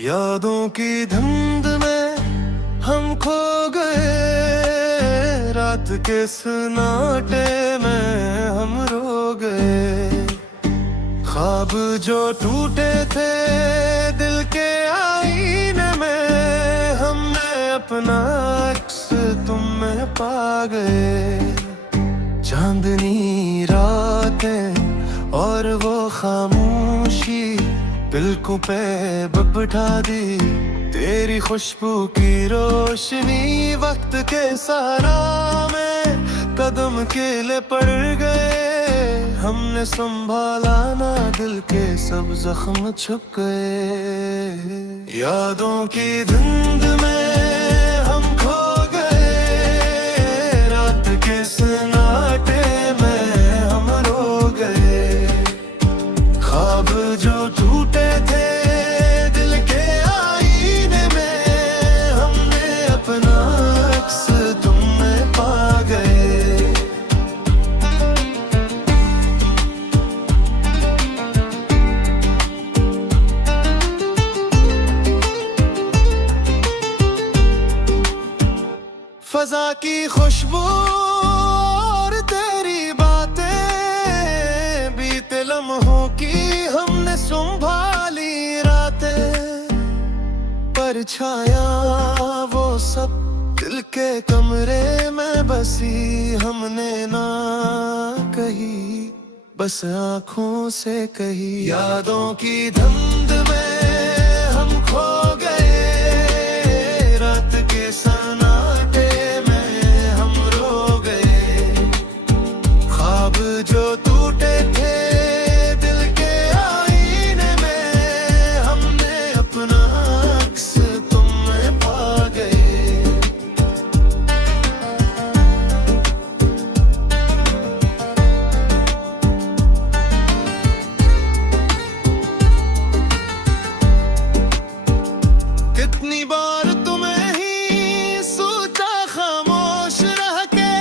यादों की धुंध में हम खो गए, रात के सन्नाटे में हम रो गए। ख्वाब जो टूटे थे दिल के आईने में, हमने अपना अक्स तुम में पा गए। चांदनी रातें और वो खामोशी दिल पे बिठा दी, तेरी खुशबू की रोशनी। वक्त के सहारा में कदम केले पड़ गए, हमने संभाला ना दिल के सब जख्म छुप गए। यादों की धुंध में हम खो गए, रात के सन्नाटे में हम रो गए। ख्वाब जो टूटे थे दिल के आईने में, हमने अपना अक्स तुम में पा गए। फजा की खुशबू और तेरी बातें, बीते लम्हों की हमने संभाली रातें। परछाया वो सब दिल के कमरे में बसी, हमने ना कही बस आँखों से कही। यादों की धुंध में हम खो गए, रात के सन्नाटे में हम रो गए। ख्वाब जो टूटे थे दिल के आईने में, हमने अपना अक्स तुम में पा गए। कितनी बार तुम्हें ही सोचा खामोश रह के,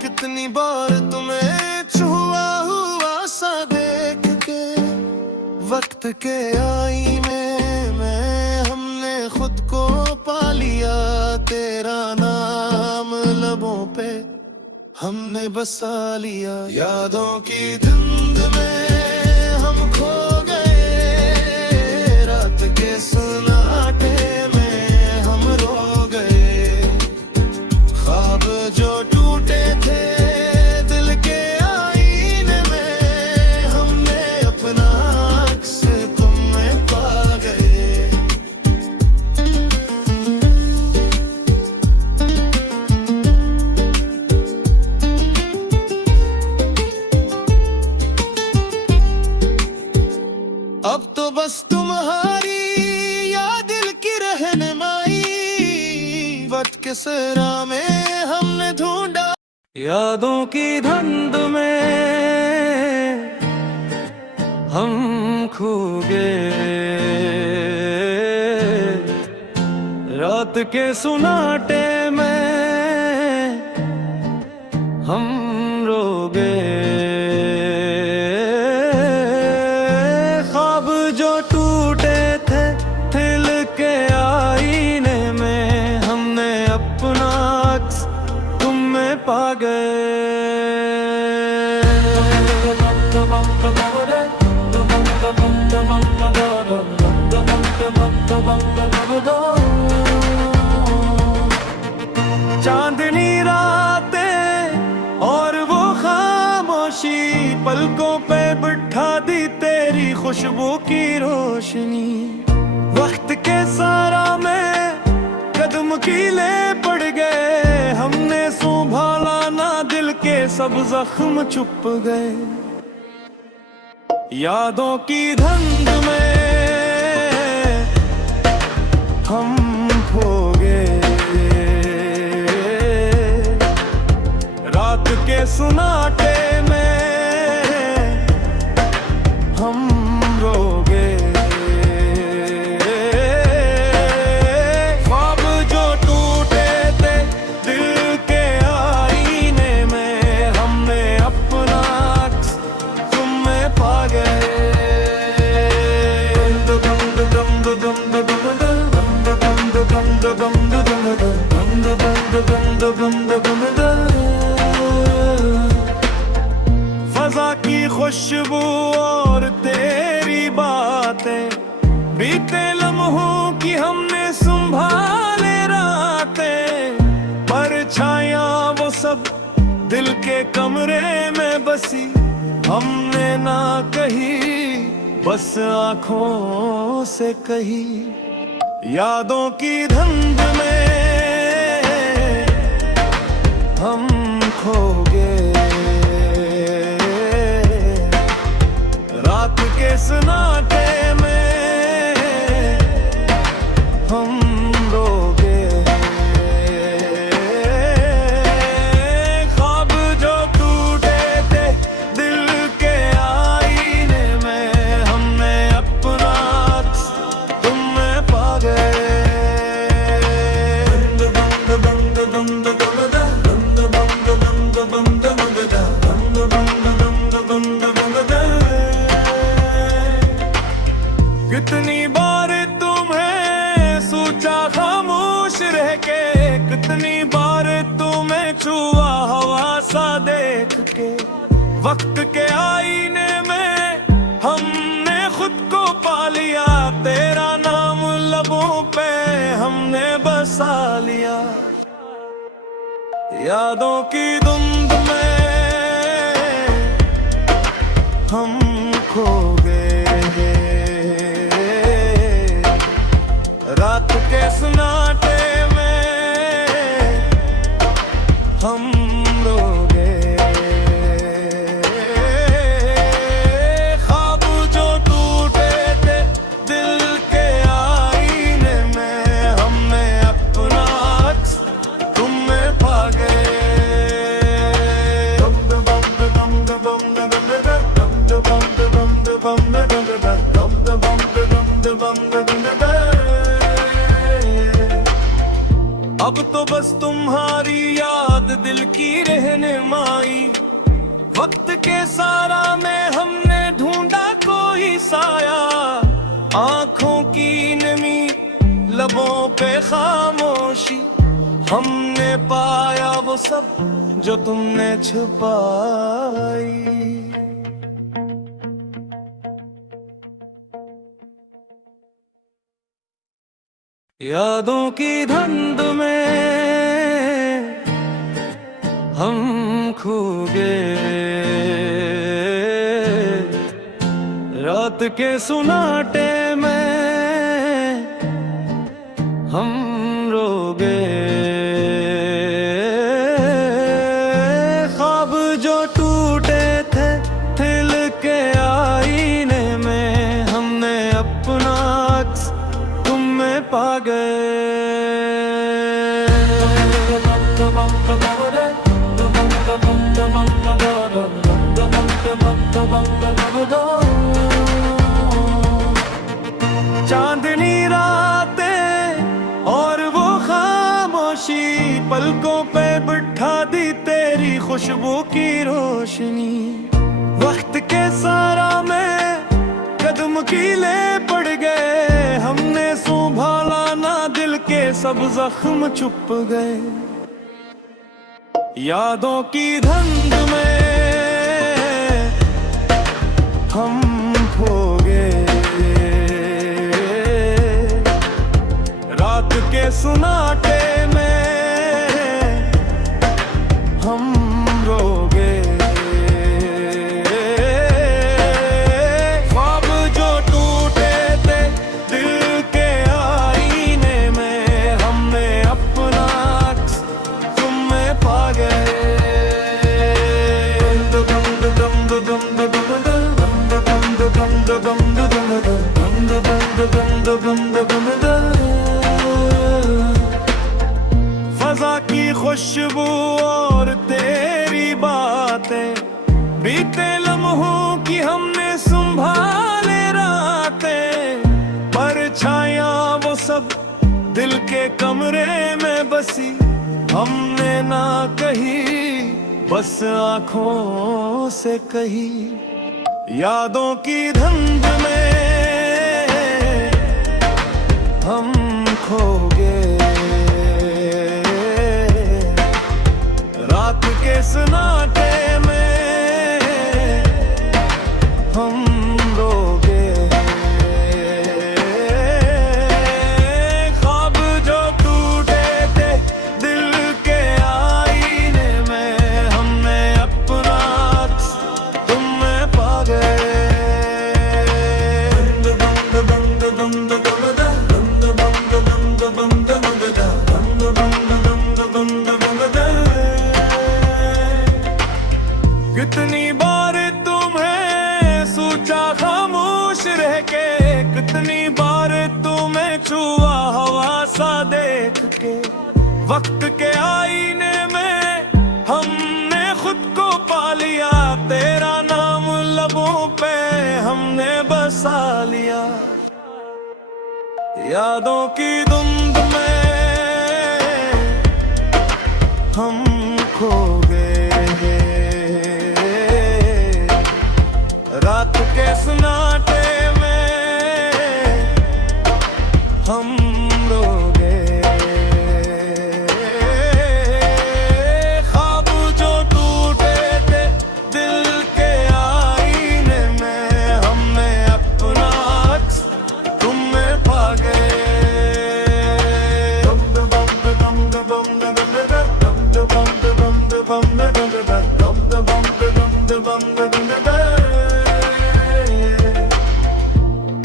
कितनी बार तुम्हें छुआ हुआ सा देख के। वक्त के आईने में हमने खुद को पा लिया, तेरा नाम लबों पे हमने बसा लिया। यादों की धुंध में हम खो गए, रात के सन्नाटे में हम रो गए। ख्वाब जो टूटे थे दिल के आईने में, हमने अपना अक्स तुम में पा गए। अब तो बस तुम्हारी याद दिल की रहनुमाई, वक्त के सहरा में हमने ढूंढा। यादों की धुंध में हम खो गए, रात के सन्नाटे में हम रो गए। ख्वाब जो टूटे थे दिल के आईने में, हमने अपना अक्स तुम में पा गए। चांदनी रातें और वो खामोशी पलकों पे बिठा दी, तेरी खुशबू की रोशनी। वक्त के सहारा में कदम कीले पड़ गए, हमने संभाला ना दिल के सब जख्म छुप गए। यादों की धुंध में हम खो गए, रात के सन्नाटे में हम रो गए। ख्वाब जो टूटे थे दिल के आईने में, हमने अपना अक्स तुम में पा गए। बंद बंद फजा की खुशबू और तेरी बातें, बीते लम्हों की हमने संभाले रातें, परछायां वो सब दिल के कमरे में बसी, हमने ना कही बस आँखों से कही। यादों की धुंध में हम खो गए, रात के सन्नाटे में हम रो गए। ख्वाब जो टूटे थे दिल के आईने में, हमने अपना तुम में पा गए। कितनी बार तुम्हें सोचा खामोश रह के, कितनी बार तुम्हें छुआ हवा सा देख के, वक्त के आईने में हमने खुद को पा लिया, तेरा नाम लबों पे हमने बसा लिया। यादों की धुंध में हम खो गए, रात के सन्नाटे में हम रो गए। ख्वाब जो टूटे थे दिल के आईने में, हमने अपना अक्स तुम में पा गए। अब तो बस तुम्हारी याद दिल की रहनुमाई, वक्त के सारा में हमने ढूंढा कोई साया, आंखों की नमी लबों पे खामोशी, हमने पाया वो सब जो तुमने छुपाई। यादों की धुंध में हम खो गए, रात के सन्नाटे में हम रो गए। ख्वाब जो टूटे थे दिल के आईने में, हमने अपना अक्स तुम में पा गए। चांदनी रातें और वो खामोशी, पलकों पे बिठा दी तेरी खुशबू की रोशनी, वक्त के सारा में कदम कीले पड़ गए, हमने संभाला ना दिल के सब जख्म छुप गए। यादों की धुंध में हम खो गए, रात के सन्नाटे में हम रो गए। ख्वाब जो टूटे थे दिल के आईने में, हमने अपना अक्स तुम में पा गए। फजा की खुशबू और तेरी बातें, बीते लम्हों की हमने संभाले रातें, परछायां वो सब दिल के कमरे में बसी, हमने ना कही बस आँखों से कही। यादों की धुंध में हम खो गए, छुआ हवा सा देख के, वक्त के आईने में हमने खुद को पा लिया, तेरा नाम लबों पे हमने बसा लिया। यादों की धुंध में हम खो गए, रात के सन्नाटे में हम रो गए। ख्वाब जो टूटे थे दिल के आईने में, हमने अपना अक्स तुम में पा गए।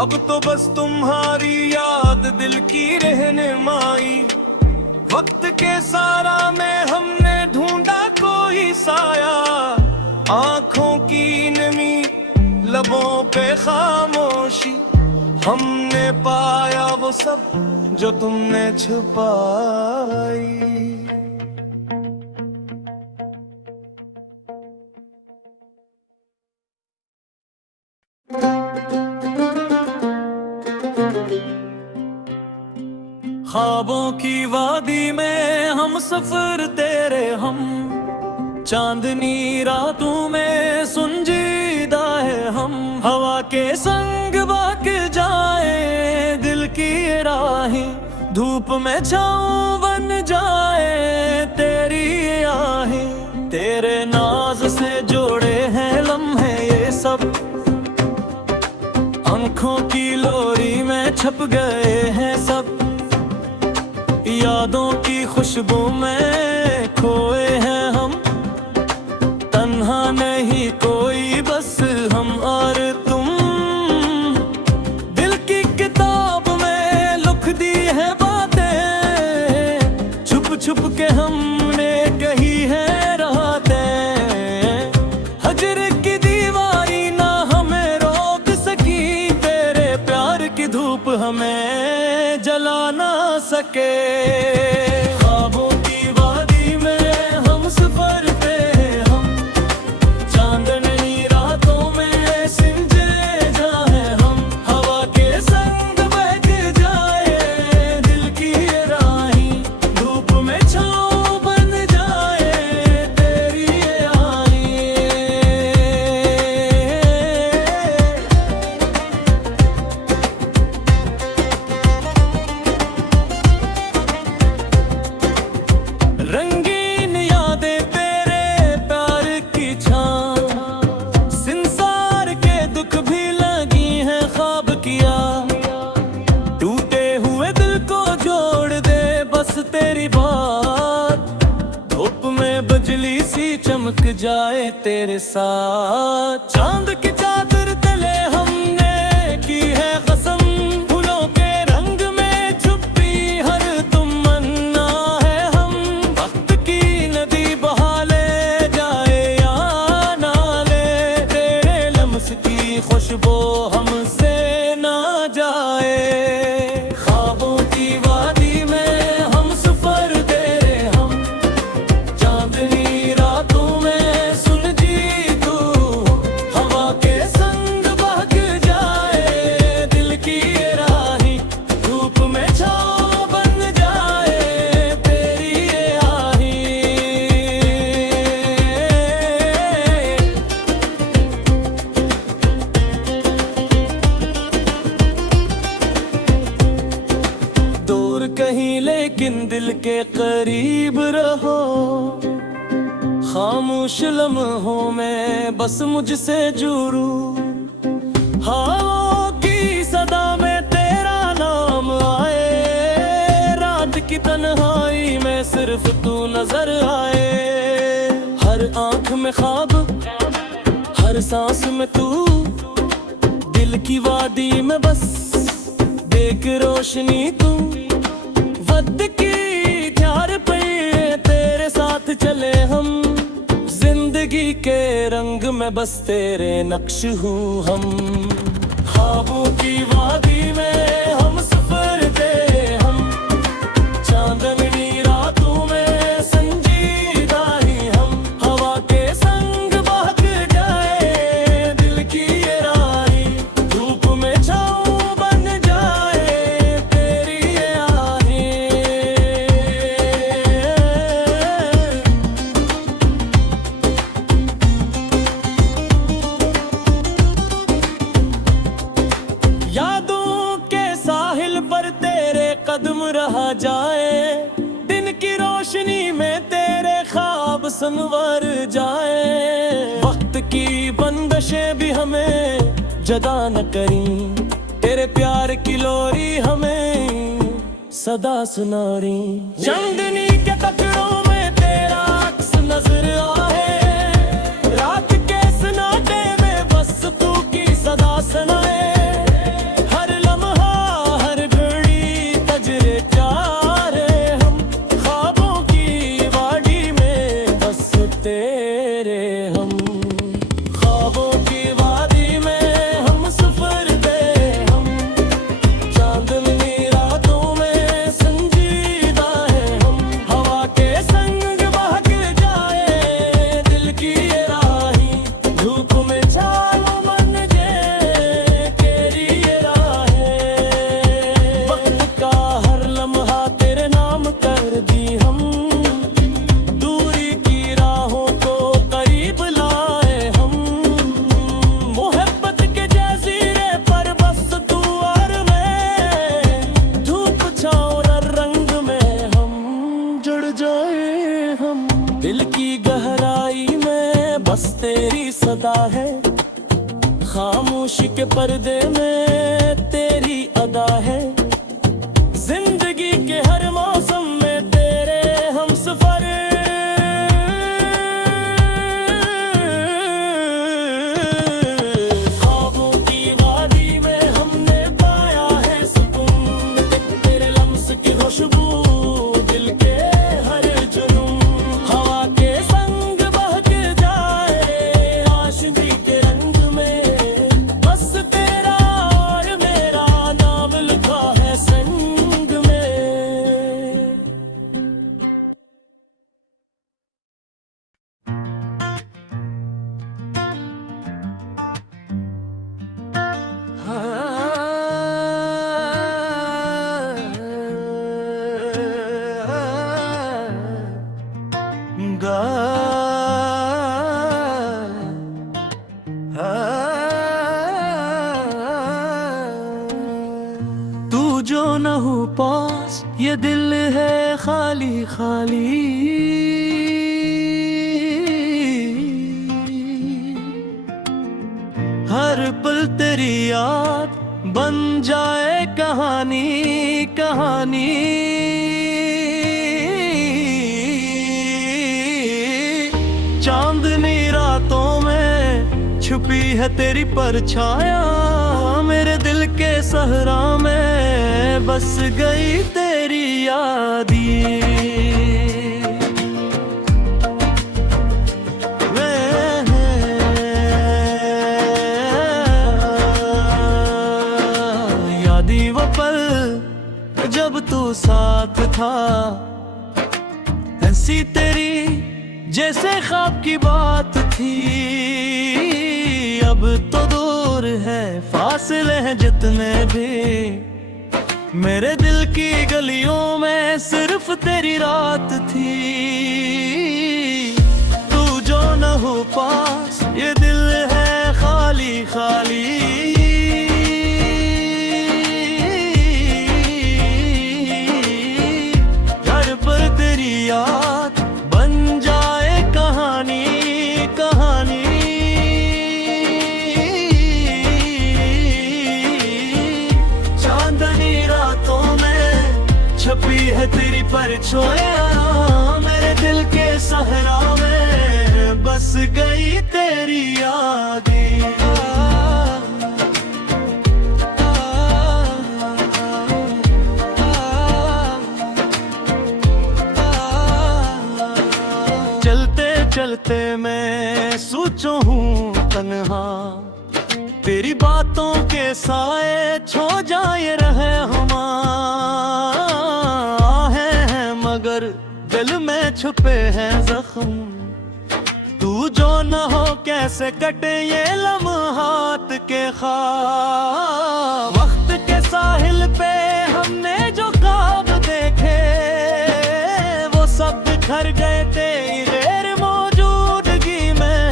अब तो बस तुम्हारी याद दिल की रहनुमाई, वक्त के सारा में हमने ढूंढा कोई साया। आंखों की नमी, लबों पे खामोशी, हमने पाया वो सब जो तुमने छुपाई। ख्वाबों की वादी में हम सफर तेरे हम, चांदनी रातों में सुंजीदा है हम। हवा के संग बहक जाए दिल की राहें, धूप में छाँव बन जाए तेरी आहें। तेरे नाज से जोड़े हैं लम्हे ये सब, आँखों की लोरी में छप गए हैं सब। यादों की खुशबू में खोए हैं हम, तन्हा नहीं कोई बस हम और तुम। दिल की किताब में लिख दी है बातें, छुप छुप के हमने कही है रातें। हजर की दीवारी ना हमें रोक सकी, तेरे प्यार की धूप हमें जला ना सके। ख्वाबों की वादी में हम सफर पे हम, चांदनी रातों में सिंजे जाए हम। हवा के संग बहक जाए दिल की राहें, धूप में छाँव बन जाए तेरी आहें। रंगीन यादें तेरे प्यार की छां, संसार के दुख भी लगी हैं ख्वाब किया। टूटे हुए दिल को जोड़ दे बस तेरी बात, धूप में बिजली सी चमक जाए तेरे साथ। चांद की चादर तले हमने की है कसम, फूलों के रंग में छुपी हर तमन्ना है हम। वक्त की नदी बहा ले जाए या ना ले, तेरे लम्स की खुशबू हमसे ना जाए। ख्वाबों की वादी में हम सफर तेरे हम, चांदनी रातों में सुलझी तू। हवा के संग बहक जाए दिल की राहें, धूप में छाँव बन जाए तेरी आहें। दूर कहीं लेकिन दिल के करीब रहो, खामोश लम्हों में बस मुझसे जुड़ो। हवाओं की सदा में तेरा नाम आए, रात की तन्हाई में सिर्फ तू नजर आए। हर आंख में ख्वाब, हर सांस में तू, दिल की वादी में बस देख रोशनी तू। वक्त की प्यार पे तेरे साथ चले हम, जिंदगी के रंग में बस तेरे नक्श हूँ हम। ख्वाबों की वादी में हम सफर तेरे कदम रहा जाए, दिन की रोशनी में तेरे ख्वाब संवर जाए। वक्त की बंदिशें भी हमें जदा न करी, तेरे प्यार की लोरी हमें सदा सुना रही। चांदनी के टकरों में तेरा अक्स नजर आए, रात के सन्नाटे में बस तू की सदा सुनाए। हर लम्हा हर घड़ी तजरे प्यारे हम, ख्वाबों की वादी में बस तेरे हम। ख्वाबों की वादी में हम सफर दे हम, चांदनी रातों में संजीदा है हम। हवा के संग बहक जाए दिल की ये राही, धूप में चालो मन जे तेरी ये राहें। वक्त का हर लम्हा तेरे नाम कर दी हम, दूरी की राहों को करीब लाए हम। मोहब्बत के जज़ीरे पर बस तू और मैं, धूप छाँव और रंग में हम जुड़ जाए हम। दिल की गहराई में बस तेरी सदा है, खामोशी के पर्दे में तेरी अदा है। जिंदगी के हर मौसम में तेरे हम सफर, ख्वाबों की वादी में हमने पाया है सुकून। तेरे लम्स की खुशबू दिल के हर जुनून, हवा के संग बहक जाए आशिकी के रंग में। बस तेरा और मेरा नाम लिखा है संग में। तू जो न हो पास ये दिल है खाली खाली, हर पल तेरी याद बन जाए कहानी कहानी। चांदनी रातों में छुपी है तेरी परछाया, मेरे दिल के सहरा में बस गई तेरी यादी। यादी वो पल जब तू साथ था, हंसी तेरी जैसे ख्वाब की बात थी। अब तो दूर है फासले हैं जितने भी, मेरे दिल की गलियों में सिर्फ तेरी रात थी। तू जो न हो पास ये दिल है खाली खाली, घर पर तेरी याद बन जाए कहानी कहानी। चांदनी रातों में छपी है तेरी परछाया, मेरे दिल के सहरा में बस गई तेरी यादें। चलते चलते मैं सोचो हूँ तन्हा, तेरी बातों के साए छो जाए रहे हमारे हैं, मगर दिल में छुपे हैं जख्म। तू जो न हो कैसे कटे ये लम्हात के ख्वाब। वक्त के साहिल पे हमने जो ख्वाब देखे वो सब बिखर गए तेरी गैर मौजूदगी में।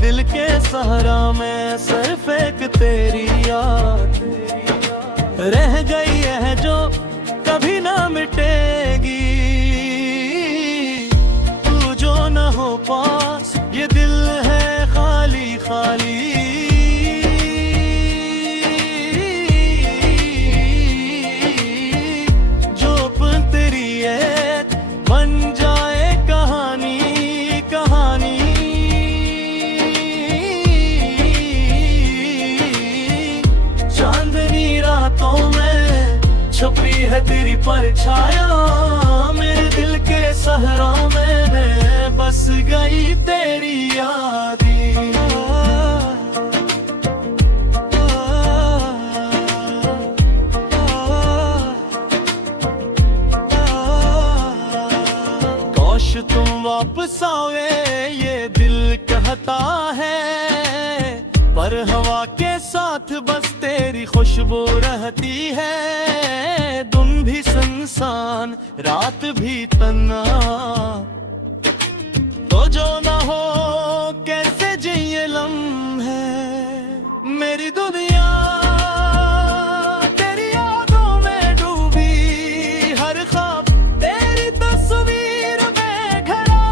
दिल के सहरा में सिर्फ एक तेरी याद रह गई। गई है जो कभी ना मिटेगी। तू जो न हो पास ये दिल है खाली खाली। जो पल तेरी एक बन जाए कहानी कहानी। चांदनी रातों में छुपी है तेरी परछाया। मेरे दिल के सहरा में बस गई तेरी यादें। काश तुम वापस आवे ये दिल कहता है। पर हवा के साथ बस तेरी खुशबू रहती है। दिन भी सुनसान रात भी तन्हा। तो जो ना हो कैसे जिए लम्हे। मेरी दुनिया तेरी यादों में डूबी। हर ख्वाब तेरी तस्वीर में घरा।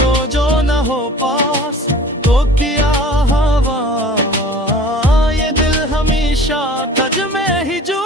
तो जो ना हो पास तो किया हवा। ये दिल हमेशा तज में ही जो